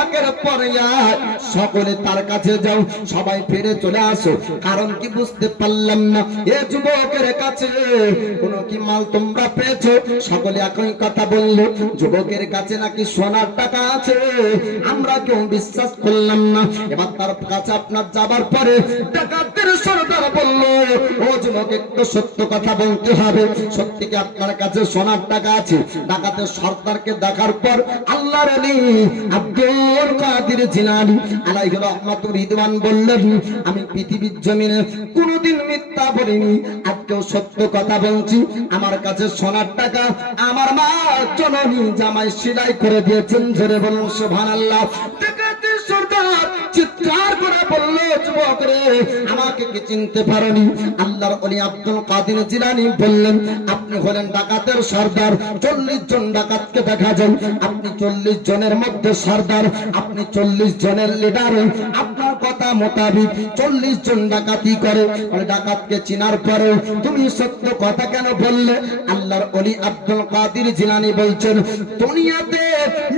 একের পর এক সকলে তার কাছে যাও, সবাই ফিরে চলে আসো। কারণ কি বুঝতে পারলাম না, এ যুবকের কাছে কোন কি মাল তোমরা পেয়েছো? সকলে একই কথা বললো, যুবকের কাছে নাকি সোনার টাকা আছে। আমরা কেউ বিশ্বাস করলাম না। এবার তার কাছে আপনার যাবার পরে ডাকাতের সর্দার বলল, ও যুবক একটু সত্য কথা বলতে হবে, সত্যি কি আপনার কাছে সোনার টাকা আছে? ডাকাতের সর্দারকে দেখার পর আল্লাহর ওলি আব্দুল কাদের জিলানী আলাইহি রাহমাতুর রিদওয়ান বললেন, আমি পৃথিবীর জমিনে কোনোদিন মিথ্যা বলিনি, আজকেও সত্য কথা বলছি। আমার কাছে সোনার টাকা আমার মা জননী জামাই সেলাই করে দিয়েছেন। জোরে বলুন সুবহানাল্লাহ। ডাকাতের সর্দার চিৎকার করে বলল, যুবক রে, আমাকে কি চিনতে পারোনি? আল্লাহর ওলি আব্দুল কাদের জিলানী বললেন, আপনি হলেন ডাকাতের সর্দার। 40 জন ডাকাতকে দেখা যায়, আপনি 40 জনের মধ্যে সর্দার, আপনি 40 জনের লিডার। আপনার কথা মোতাবিক 40 জন ডাকাতি করে, ডাকাতকে চিনার পরে তুমি সত্য কথা কেন বললে? আল্লাহর ওলি আব্দুল কাদের জিলানী বলছেন, দুনিয়াতে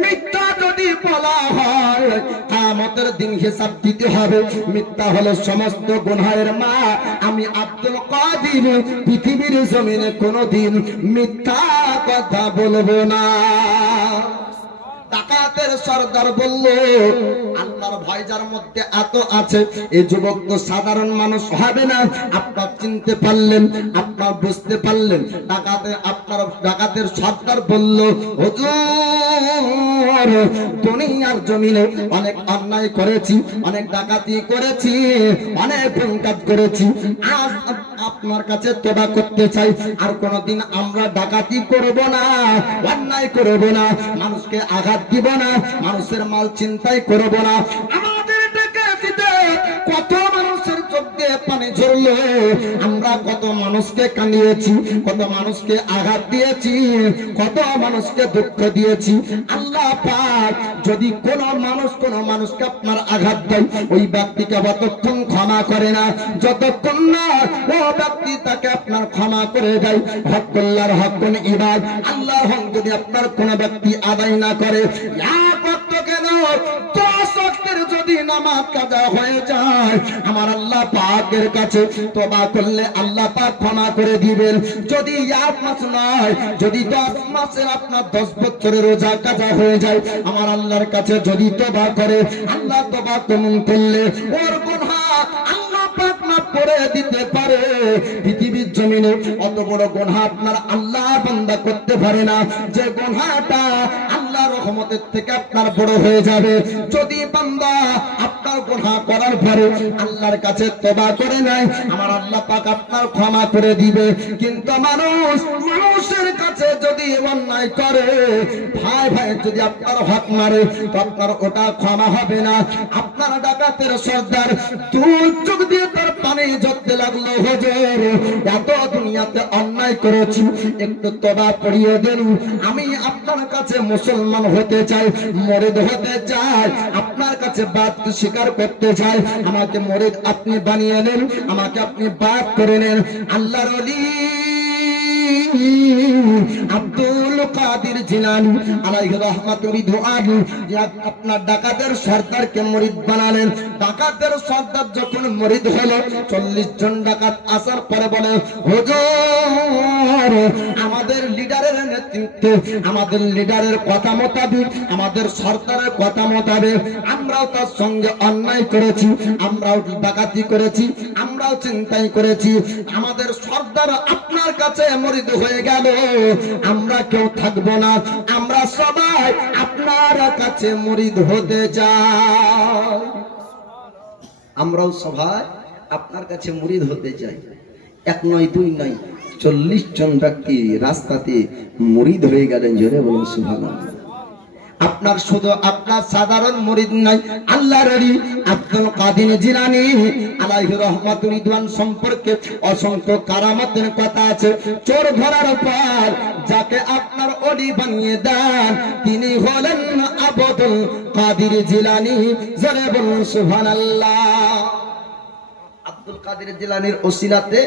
মিথ্যা যদি বলা হয় কিয়ামতের দিন হিসাব দিতে হবে। মিথ্যা হলো সমস্ত গুনাহের মা। আমি আব্দুল কাদের পৃথিবীর জমিনে কোনোদিন মিথ্যা কথা বলবো না। ডাকাতের সর্দার বলল, আল্লাহর ভয় যার মধ্যে এত আছে, এই যুবক তো সাধারণ মানুষ হবে না। আপনার চিনতে পারলেন, আপনার বুঝতে পারলেন। ডাকাতের সর্দার বলল, হুজুর, দুনিয়ার জমিনে অনেক অন্যায় করেছি, অনেক ডাকাতি করেছি, অনেক খুনকাজ করেছি। আজ আপনার কাছে তওবা করতে চাই, আর কোনোদিন আমরা ডাকাতি করব না, অন্যায় করব না, মানুষকে আঘাত দিব না, মানুষের মাল ছিনতাই করব না। আমাদের ডাকাতিতে কত মানুষের চোখ দিয়ে পানি ঝরলো, আমরা কত মানুষকে কাঁদিয়েছি, কত মানুষকে আঘাত দিয়েছি, কত মানুষকে দুঃখ দিয়েছি। আল্লাহ পাক যদি কোন মানুষকে আপনার আঘাত দেয়, ওই ব্যক্তিকে যতক্ষণ ক্ষমা করে না, যতক্ষণ না ও ব্যক্তি তাকে আপনার ক্ষমা করে দেয়। হকুল্লাহর হকুন ইবাদ, আল্লাহর হক যদি আপনার কোন ব্যক্তি আদায় না করে, এক ওয়াক্ত কেন 10 ওয়াক্তের যদি নামাজ কাজা হয়ে যায়, আমার আল্লাহ পাকের কাছে তওবা করলে আল্লাহ পাক ক্ষমা করে দিবেন। যদি 1 মাস নয়, যদি 10 মাসের আপনার 10 বছরের রোজা কাজা হয়ে যায়, আমার আল্লাহর কাছে যদি তওবা করে, আল্লাহ তওবা কবুল করলে ওর গুনাহ আল্লাহ পাক মাফ করে দিতে পারে। পৃথিবীর জমিনে অত বড় গুনাহ আপনার আল্লাহ বান্দা করতে পারে না, যে গুনাহটা আল্লাহর রহমতের থেকে আপনার বড় হয়ে যাবে। যদি বান্দা আপনার গুনাহ করার পরে আল্লাহর কাছে তওবা করে নাই, আমার আল্লাহ পাক আপনার ক্ষমা করে দিবে। কিন্তু মানুষের কাছে যদি অন্যায় করে, ভাই যদি আপনার হক মারে, তো আপনার ওটা ক্ষমা হবে না। আপনার ডাকাতের সর্দার 2 চোখ দিয়ে তার পানি ঝরতে লাগলো, হুজুর, এত দুনিয়াতে অন্যায় করেছি, একটু তওবা পড়িয়ে দেন। আমি আপনার কাছে মুসলমান হতে চাই, মুরিদ হতে চাই, আপনার কাছে বাত স্বীকার করতে চাই। আমাকে মুরিদ আপনি বানিয়ে নেন, আমাকে আপনি বাত করে নেন। আল্লাহর ওলি আব্দুল আব্দুল কাদের জিলানী আলাইহি রাহমাতুর রিদওয়ান আপনার ডাকাতের সর্দারকে মুরিদ বানালেন। ডাকাতের সর্দার যখন মুরিদ হলো 40 জন ডাকাত আসার পরে বলে, হুজুর আমাদের লিডারের নেতৃত্বে, আমাদের লিডারের কথা মোতাবেক, আমাদের সরকারের কথা মোতাবেক আমরাও তার সঙ্গে অন্যায় করেছি, আমরাও ডাকাতি করেছি, আমরাও চিন্তাই করেছি। আমাদের সর্দার আপনার কাছে মুরিদ হয়ে গেল, আমরা কেউ থাকবো না, আমরা সবাই আপনার কাছে মুরিদ হতে চাই। আমরাও সবাই আপনার কাছে মুরিদ হতে চাই। এক নয় দুই নয় 40 জন ব্যক্তি রাস্তাতে মুরিদ হয়ে গেলেন। জোরে বলুন সুবহানাল্লাহ। আপনার শুধু আপনার সাধারণ মুরিদ নাই, আল্লাহর ওলি আব্দুল কাদের জিলানী আলাইহি রাহমাতুর রিদওয়ান সম্পর্কে অসংখ্য কারামাতের কথা আছে। চোর ধরার পর যাকে আপনার ওলি বানিয়ে দেন তিনি হলেন আব্দুল কাদের জিলানী। জোরে বলুন সুবহানাল্লাহ। আব্দুল কাদের জিলানীর ওসিলাতে,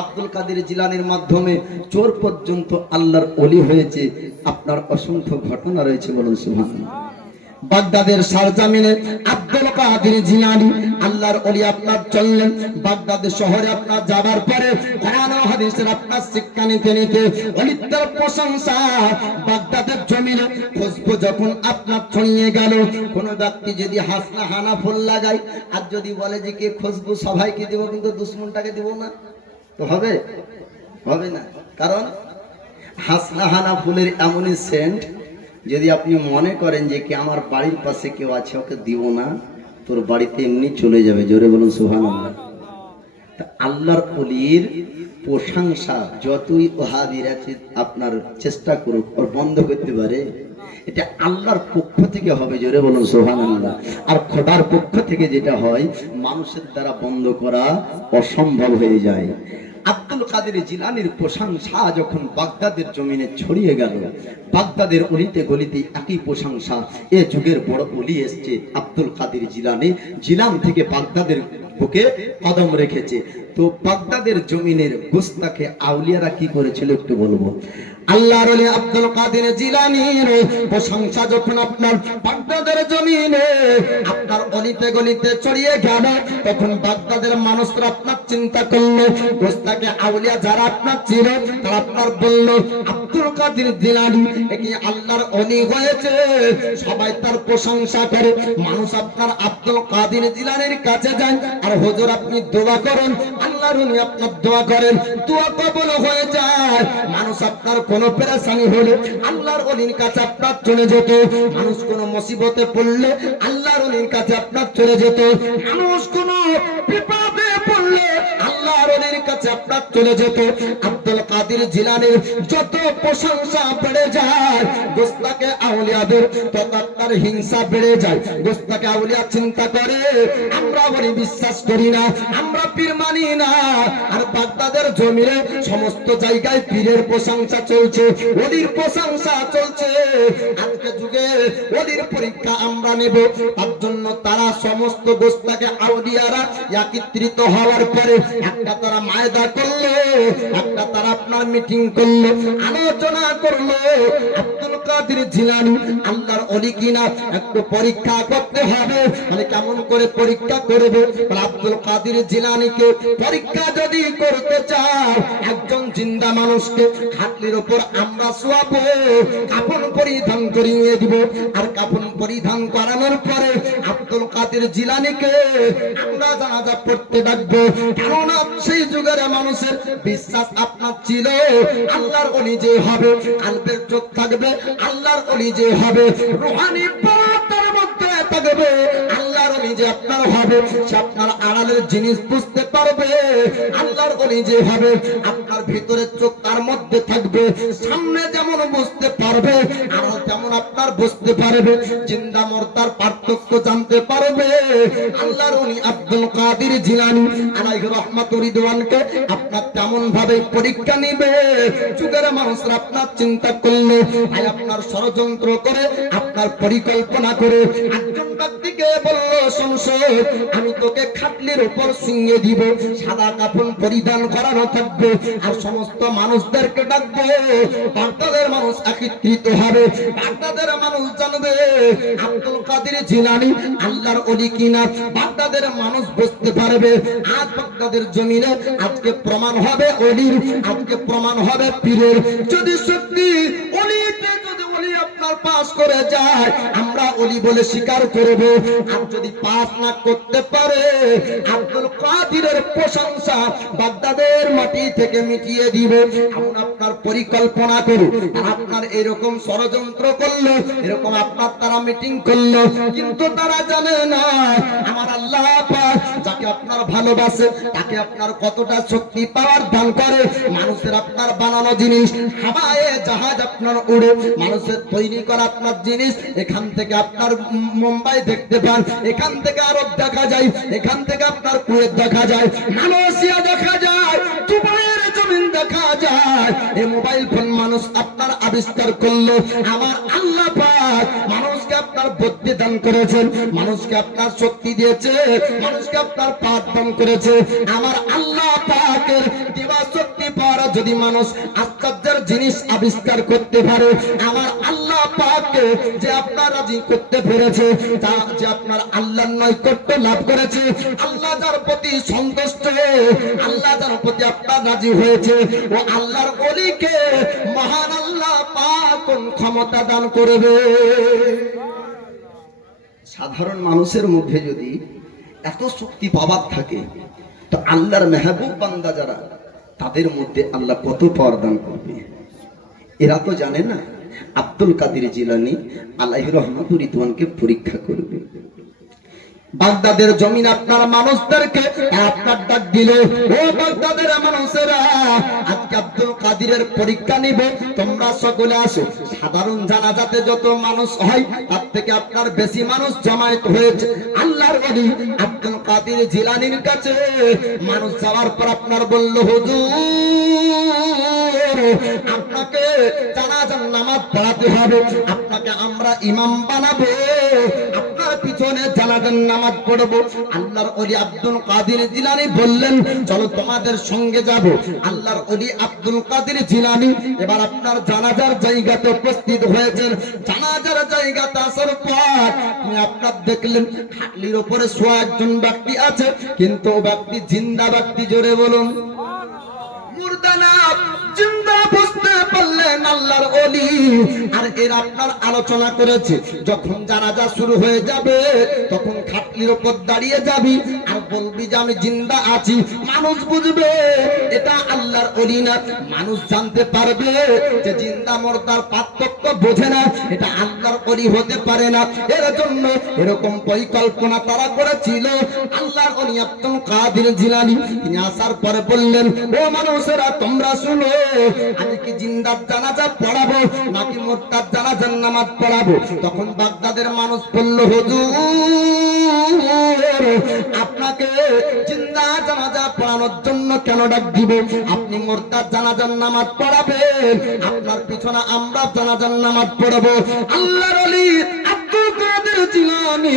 আব্দুল কাদের জিলানীর মাধ্যমে চোর পর্যন্ত আল্লাহর ওলি হয়েছে। আপনার অসংখ্য ঘটনা রয়েছে, বলুন সুবহানাল্লাহ। বাগদাদের সরজমিনে আব্দুল কাদের জিলানী আল্লাহর ওলি আপনার চললেন। বাগদাদ শহরে আপনার যাবার পরে কোরআন ও হাদিসের আপনার শিক্ষা নিতে নিতে ওলিদের প্রশংসা বাগদাদের জমিনে খুশবু যখন আপনার ছড়িয়ে গেল। কোন ব্যক্তি যদি হাসনা হানা ফুল লাগায় আর যদি বলে যে কে খুশবু সবাইকে দিব কিন্তু দুশমনটাকে দিব না, তো হবে? হবে না। কারণ হাসনা হানা ফুলের এমনই সেন্ট, যদি আপনি মনে করেন যে কি আমার বাড়ির পাশে কেউ আছে ওকে দিব না, তোর বাড়িতে এমনি চলে যাবে। জোরে বলুন সুবহানাল্লাহ। আল্লাহর ওলির প্রশংসা যতই ওহাবিরা আপনার চেষ্টা করুক ওর বন্ধ করতে পারে? এটা আল্লাহর পক্ষ থেকে হবে। জোরে বলুন সুবহানাল্লাহ। আর খোদার পক্ষ থেকে যেটা হয় মানুষের দ্বারা বন্ধ করা অসম্ভব হয়ে যায়। আব্দুল কাদের জিলানীর প্রশংসা যখন বাগদাদের জমিনে ছড়িয়ে গেল, বাগদাদের অলিতে গলিতে একই প্রশংসা। এ যুগের বড় ওলি এসছে আব্দুল কাদের জিলানী, জিলান থেকে বাগদাদের বুকে কদম রেখেছে। তো বাগদাদের জমিনের গোস্তাকে আউলিয়ারা কি করেছিল একটু বলবো। আল্লাহর ওলি আব্দুল কাদের জিলানীর প্রশংসা যখন আপনার বাগদাদের জমিনে আপনার অলিতে গলিতে ছড়িয়ে গেল, তখন বাগদাদের মানুষরা আপনার চিন্তা করলো, গোস্তাকে আউলিয়া যারা আপনার ছিল তারা আপনার বলল আব্দুল কাদের জিলানী কি আল্লাহর ওলি হয়েছে, সবাই তার প্রশংসা করে। মানুষ আপনার আব্দুল কাদের জিলানীর কাছে যায় আর হুজুর আপনি দোয়া করেন, আল্লাহর ওলি আপনার দোয়া করেন, দোয়া কবুল হয়ে যায়। মানুষ আপনার কোন পেরেশানি হলে আল্লাহর ওলির কাছে আপনার চলে যেত, মানুষ কোন মুসিবতে পড়লে আল্লাহর ওলির কাছে আপনার চলে যেত, মানুষ কোন বিপদে পড়লে আল্লাহর ওলির কাছে আপনার চলে যেত। আব্দুল কাদের জিলানীর যত প্রশংসা বেড়ে যায় গোস্তাকে আউলিয়াদের তত আপনার হিংসা বেড়ে যায়। গোস্তাকে আউলিয়া চিন্তা করে আমরা বলি বিশ্বাস করি না, আমরা পীর মানি না। আর বাগদাদের জমিনে সমস্ত জায়গায় পীরের প্রশংসা চলছে, ওলির প্রশংসা চলছে। আজকে যুগে ওলির পরীক্ষা আমরা নেব, তার জন্য তারা সমস্ত গোস্তাকে আউলিয়ারা একত্রিত হওয়ার পরে একটা তারা মায়দা করলো, একটা তারা আপনার মিটিং করলো, আলোচনা করলো আব্দুল কাদের জিলানী আল্লাহর ওলি কিনা একটু পরীক্ষা করতে হবে। মানে কেমন করে পরীক্ষা করবে? আব্দুল কাদের জিলানীকে পরীক্ষা যদি করতে চাও, একজন জিন্দা মানুষকে খাটলির উপর আমরা শোয়াবো, কাফন পরিধান করিয়ে দিব, আর কাফন পরিধান করানোর পরে আব্দুল কাদের জিলানীকে আমরা জানাজা পড়তে ডাকবো। কেননা সেই যুগের মানুষের বিশ্বাস আপনার ছিল আল্লাহর ওলি যে হবে, কালবের চোখ থাকবে, আল্লাহর ওলি যে হবে, রূহানি পথের মধ্যে থাকবে, আল্লাহর ওলি যে আপনার হবে, সে আপনার আড়ালের জিনিস বুঝতে পারবে। আল্লাহর ওলি যে হবে আপনার ভিতরে চোখ তার মধ্যে থাকবে, সামনে যেমন বুঝতে পারবে আড়াল তেমন আপনার বুঝতে পারবে, জিন্দা মুর্দার পার্থক্য জানতে পারবে। আল্লাহর ওলি আব্দুল কাদের জিলানী আলাইহি রাহমাতুর রিদওয়ানকে আপনার তেমন ভাবে পরীক্ষা নিবে। যুগের মানুষরা আপনার চিন্তা করলে ভাই আপনার ষড়যন্ত্র করে আপনার পরিকল্পনা করে একজন ব্যক্তি অলিকে বলল, শমশের আমি তোকে খাটলির উপর শুইয়ে দিব, সাদা কাফন পরিধান করানো থাকবে, আর সমস্ত মানুষদেরকে ডাকবো। বাগদাদের মানুষ একত্রিত হবে, বাগদাদের মানুষ জানবে আব্দুল কাদের জিলানী আল্লাহর ওলি কিনা। বাগদাদের মানুষ বুঝতে পারবে আজ বাগদাদের জমিনে আজকে প্রমাণ হবে ওলির, আজকে প্রমাণ হবে পীরের। যদি সত্যি ওলিতে যদি ওলি আপনার পাস করে যায়, আমরা ওলি বলে স্বীকার করব। আর যদি পাস না করতে পারে, আব্দুল কাদিরের প্রশংসা বাগদাদের মাটি থেকে মিটিয়ে দিব। এমন আপনার পরিকল্পনা করুন, আপনার এরকম ষড়যন্ত্র করলো, এরকম আপনার তারা মিটিং করলো, কিন্তু তারা জানে না আমার আল্লাহ পাক যাকে আপনার ভালোবাসে তাকে আপনার কতটা শক্তি পাওয়ার দান করে। মানুষের আপনার বানানো জিনিস হাওয়ায় জাহাজ আপনার উড়ে, মানুষের তৈরি করা আপনার জিনিস এখান থেকে আপনার মুম্বাই দেখতে পান, এখান থেকে আরব দেখা যায়, এখান থেকে আপনার কুয়েত দেখা যায়, মালয়েশিয়া দেখা যায়, দুবাইয়ের জমিন দেখা যায়। এই মোবাইল ফোন মানুষ আপনার আবিষ্কার করলো। আমার আল্লাহ পাক মানুষকে আপনার বুদ্ধি দান করেছেন, মানুষকে আপনার শক্তি দিয়েছে, মানুষকে আপনার পাঠ দান করেছে। আমার আল্লাহ পাকের দেওয়া শক্তি পাওয়ার যদি মানুষ আশ্চর্যের জিনিস আবিষ্কার করতে পারে, আমার আল্লাহ পাককে যে আপনার রাজি করতে পেরেছে, তা যে আপনার আল্লাহর নৈকট্য লাভ করেছে, আল্লাহ যার প্রতি সন্তুষ্ট, আল্লাহ যার প্রতি আপনার রাজি হয়েছে, ও আল্লাহর ওলিকে মহান আল্লাহ পাক কোন ক্ষমতা দান করবে। সাধারণ মানুষের মধ্যে যদি এত শক্তি পাওয়ার থাকে, তো আল্লাহর মেহবুব বান্দা যারা তাদের মধ্যে আল্লাহ কত পাওয়ার দান করবে। এরা তো জানে না আব্দুল কাদের জিলানী আলাইহির রহমাতুর রিদওয়ানকে পরীক্ষা করবে। বাগদাদের জমিন আপনার মানুষদেরকে আপনার ডাক দিল, ও বাগদাদের মানুষেরা আজকে আব্দুল কাদিরের পরীক্ষা নিব, তোমরা সকলে আসো। সাধারণ জানাজাতে যত মানুষ হয় তার থেকে আপনার বেশি মানুষ জমায়েত হয়েছে আল্লাহর ওলি আব্দুল কাদের জিলানীর কাছে। মানুষ যাওয়ার পর আপনার বলল, হুজুর আপনাকে জানাজার নামাজ পড়াতে হবে, আপনাকে আমরা ইমাম বানাবো, আপনার পিছনে জানাজার নামাজ পড়বো। আল্লাহর ওলি আব্দুল কাদের জিলানী বললেন, চলো তোমাদের সঙ্গে যাব। আল্লাহর ওলি আব্দুল কাদের জিলানী এবার আপনার জানাজার জায়গাতে উপস্থিত হয়েছেন। জানাজার জায়গাতে আসার পর আপনার দেখলেন খাটলির উপরে শোয়া একজন ব্যক্তি আছে, কিন্তু ব্যক্তি জিন্দা ব্যক্তি। জোরে বলুন মুর্দা না জিন্দা। বুঝতে পারলেন আল্লাহর ওলি। আর এর আপনার আলোচনা করেছে যখন জানাজা শুরু হয়ে যাবে তখন খাটলির উপর দাঁড়িয়ে যাবি আর বলবি যে আমি জিন্দা আছি। মানুষ বুঝবে এটা আল্লাহর ওলি না, মানুষ জানতে পারবে যে জিন্দা মুর্দার পার্থক্য বোঝে না, এটা আল্লাহর ওলি হতে পারে না। এর জন্য এরকম পরিকল্পনা তারা করেছিল। আল্লাহর ওলি আব্দুল কাদের জিলানী তিনি আসার পরে বললেন, ও মানুষেরা তোমরা শুনো, আমি কি জিন্দার জানাজা পড়াবো নাকি মুর্তার জানাজার নামাজ পড়াবো? তখন বাগদাদের মানুষ বলল, হুজুর আপনাকে জিন্দা জানাজা পড়ানোর জন্য কেন ডাক দিব? আপনি মুর্তার জানাজার নামাজ পড়াবেন, আপনার পিছনে আমরা জানাজার নামাজ পড়াবো। আল্লাহর ওলি আব্দুল কাদের জিলানী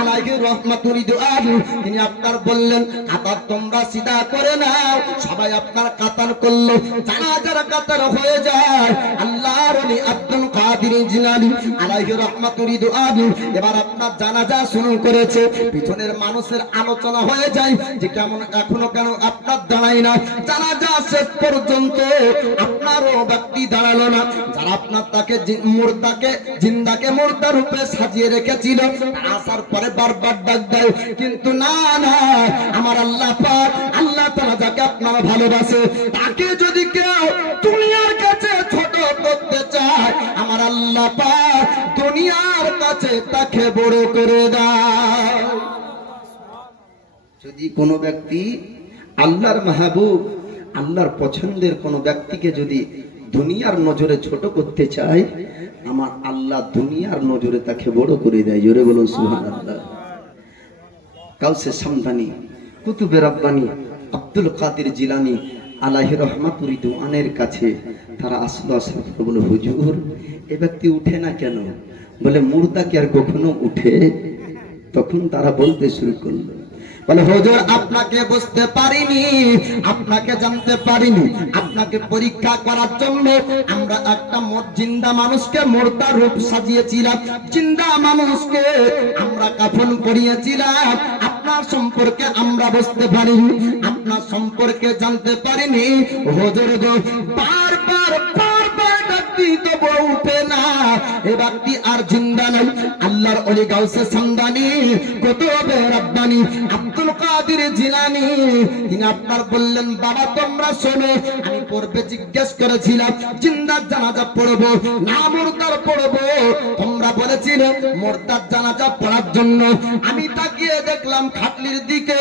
আলাইহির রহমাতুর রিদওয়ান তিনি আপনার বললেন, কাতার তোমরা সিধা করে নাও। সবাই আপনার কাতার করলো, জানাজার কাতার হয়ে যায়। আল্লাহর ওলি আব্দুল কাদের জিলানী আলাইহির রহমাতুর রিদওয়ান এবার আপনার জানাজা শুরু করেছে। পিছনের মানুষের আলোচনা হয়ে যায় যে কেমন এখনো কেন আপনার দাঁড়াই না। জানাজা শেষ পর্যন্ত আপনারও ব্যক্তি দাঁড়ালো না। যারা আপনার তাকে মুর্দাকে জিন্দাকে মুর্দা রূপে সাজিয়ে রেখেছিল আসার পরে বারবার ডাক দেয়, কিন্তু না না, আমার আল্লাহ পাক আল্লাহ তাআলা যাকে আপনারা ভালোবাসে তাকে যদি কেউ দুনিয়ার কাছে ছোট করতে চায়, আমার আল্লাহ পাক দুনিয়ার কাছে তাকে বড় করে দেয়। যদি কোনো ব্যক্তি আল্লাহর মাহবুব আল্লাহর পছন্দের কোনো ব্যক্তিকে যদি দুনিয়ার নজরে ছোট করতে চায়, আমার আল্লাহ দুনিয়ার নজরে তাকে বড় করে দেয়। জোরে বলুন সুবহানাল্লাহ। কাউসে সামদানি কুতুবে রাব্বানি আব্দুল কাদের জিলানী আলাইহির রহমাতুর রিদওয়ানের কাছে তারা আসলো। আসার পর বলে, হুজুর এ ব্যক্তি উঠে না কেন? বলে মুর্দা কি আর কখনো উঠে? তখন তারা বলতে শুরু করলো, বলে হুজুর আপনাকে বুঝতে পারিনি, আপনাকে জানতে পারিনি, আপনাকে পরীক্ষা করার জন্য আমরা একটা জিন্দা মানুষকে মুর্দা রূপ সাজিয়েছিলাম, জিন্দা মানুষকে আমরা কাফন করিয়েছিলাম, আপনার সম্পর্কে আমরা বুঝতে পারিনি, আপনার সম্পর্কে জানতে পারিনি। হুজুর গো বারবার তবু উঠে না, এ ব্যক্তি আর জিন্দা নাই। আল্লাহর ওলি গাউসে সামদানি কুতুবে রাব্বানি আব্দুল কাদের জিলানী তিনি আপনার বললেন, বাবা তোমরা শোনো, আমি পূর্বে জিজ্ঞেস করেছিলাম জিন্দার জানাজা পড়বো না মুর্দার পড়বো, তোমরা বলেছিলে মুর্দার জানাজা পড়ার জন্য। আমি তাকিয়ে দেখলাম খাটলির দিকে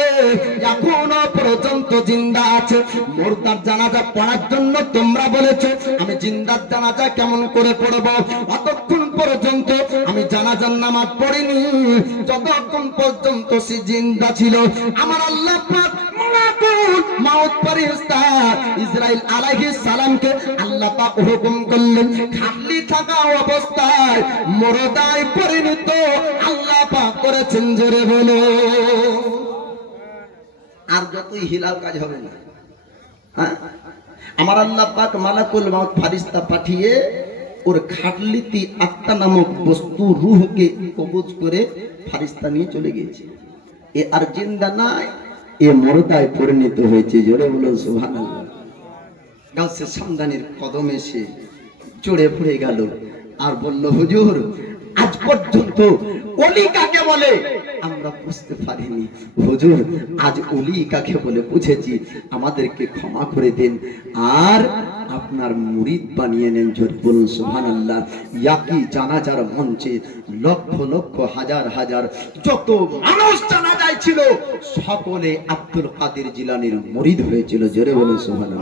এখনো পর্যন্ত জিন্দা আছে, মুর্দার জানাজা পড়ার জন্য তোমরা বলেছো, আমি জিন্দার জানাজা কেমন করে পড়বো? অতক্ষণ পর্যন্ত আমি জানাজার নামাজ পড়িনি যতক্ষণ পর্যন্ত সে জিন্দা ছিল। আমার আল্লাহ পাক মালাকুল মাউত ফেরেশতা ইসরাইল আলাইহিস সালামকে আল্লাহ পাক হুকুম করলেন, খালি থাকা অবস্থায় মুর্দায় পরিণত আল্লাহ পাক করেছেন। জোরে বলো। আর যতই হিলাও কাজ হবে না। হ্যাঁ, আমার আল্লাহ পাক মালাকুল মাউত ফেরেশতা পাঠিয়ে ওর খাটলিতি আত্মা নামক বস্তু রূহকে কবজ করে ফেরেশতা নিয়ে চলে গিয়েছে। এ আর জিন্দা নাই, এ মুর্দায় পরিণত হয়েছে। জোরে বলুন সুবহানাল্লাহ। গাউসে সামদানির কদমে সে চড়ে পড়ে গেল আর বলল, হুজুর আজ পর্যন্ত ওলি কাকে বলে আমরা বুঝতে পারিনি, হুজুর আজ ওলি কাকে বলে বুঝেছি, আমাদেরকে ক্ষমা করে দেন আর আপনার মুরিদ বানিয়ে নেন। জোরে বলুন সুবহানাল্লাহ। ইয়াকি জানাজার মঞ্চে লক্ষ লক্ষ হাজার হাজার যত মানুষ জানাজায় ছিল সকলে আব্দুল কাদের জিলানীর মুরিদ হয়েছিল। জোরে বলুন সুবহানাল্লাহ।